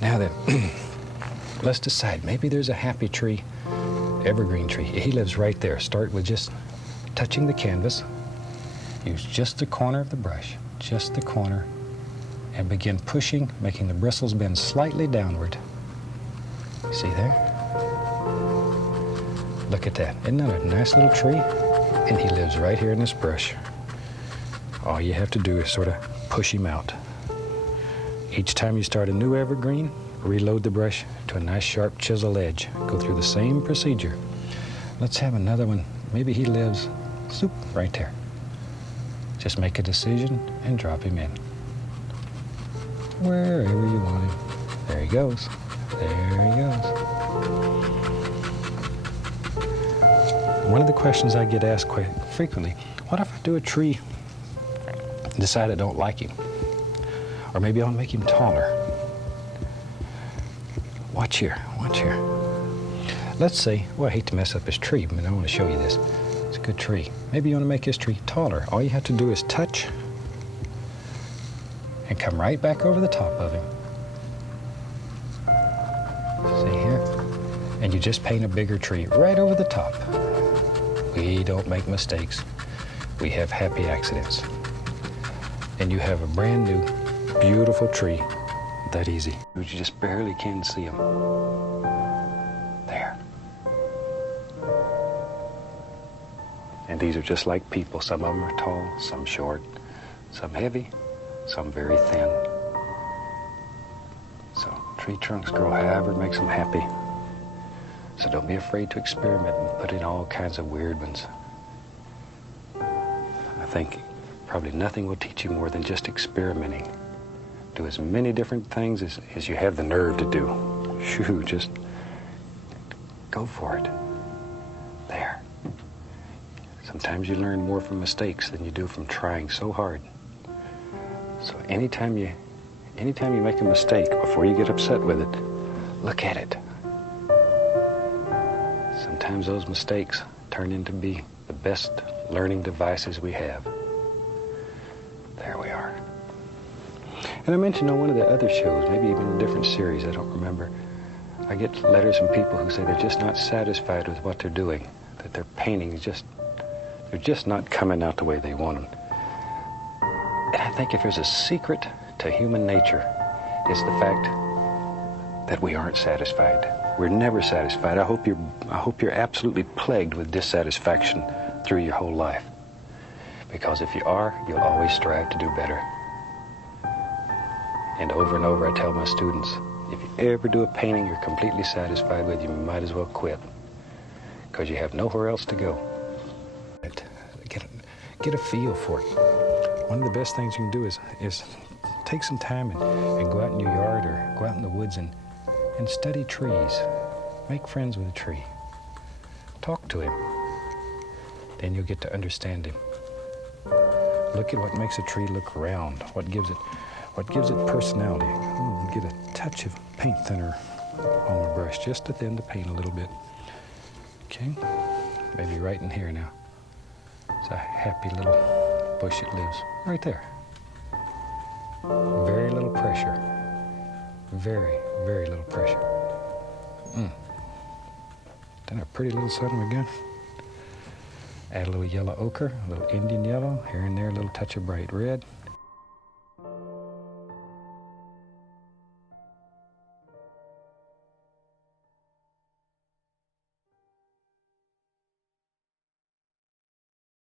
Now then, let's decide. Maybe there's a happy tree, evergreen tree. He lives right there. Start with just touching the canvas. Use just the corner of the brush, just the corner, and begin pushing, making the bristles bend slightly downward. See there? Look at that. Isn't that a nice little tree? And he lives right here in this brush. All you have to do is sort of push him out. Each time you start a new evergreen, reload the brush to a nice sharp chisel edge. Go through the same procedure. Let's have another one. Maybe he lives right there. Just make a decision and drop him in. Wherever you want him. There he goes. There he goes. One of the questions I get asked quite frequently, what if I do a tree and decide I don't like him? Or maybe I want to make him taller. Watch here, watch here. Let's say, well, I hate to mess up his tree, but I want to show you this. It's a good tree. Maybe you want to make his tree taller. All you have to do is touch and come right back over the top of him. See here? And you just paint a bigger tree right over the top. We don't make mistakes. We have happy accidents. And you have a brand new, beautiful tree. That easy. You just barely can see him. There. And these are just like people. Some of them are tall, some short, some heavy, some very thin. So tree trunks grow however makes them happy. So don't be afraid to experiment and put in all kinds of weird ones. I think probably nothing will teach you more than just experimenting. Do as many different things as you have the nerve to do. Shoo, just go for it. There. Sometimes you learn more from mistakes than you do from trying so hard. So anytime you make a mistake, before you get upset with it, look at it. Sometimes those mistakes turn into be the best learning devices we have. There we are. And I mentioned on one of the other shows, maybe even a different series, I don't remember, I get letters from people who say they're just not satisfied with what they're doing, that their painting is they're just not coming out the way they want them. And I think if there's a secret to human nature, it's the fact that we aren't satisfied. We're never satisfied. I hope you're absolutely plagued with dissatisfaction through your whole life. Because if you are, you'll always strive to do better. And over I tell my students, if you ever do a painting you're completely satisfied with, you might as well quit. Because you have nowhere else to go. Get a feel for it. One of the best things you can do is take some time and go out in your yard or go out in the woods and study trees. Make friends with a tree. Talk to him. Then you'll get to understand him. Look at what makes a tree look round. What gives it personality. Get a touch of paint thinner on my brush, just to thin the paint a little bit. Okay, maybe right in here now. It's a happy little bush that lives right there. Very little pressure. Very, very little pressure. Then a pretty little son of a gun. Add a little yellow ochre, a little Indian yellow, here and there a little touch of bright red.